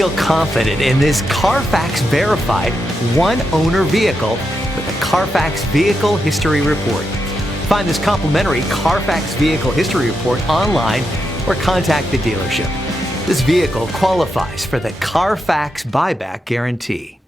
Feel confident in this Carfax verified one-owner vehicle with a Carfax Vehicle History Report. Find this complimentary Carfax Vehicle History Report online or contact the dealership. This vehicle qualifies for the Carfax Buyback Guarantee.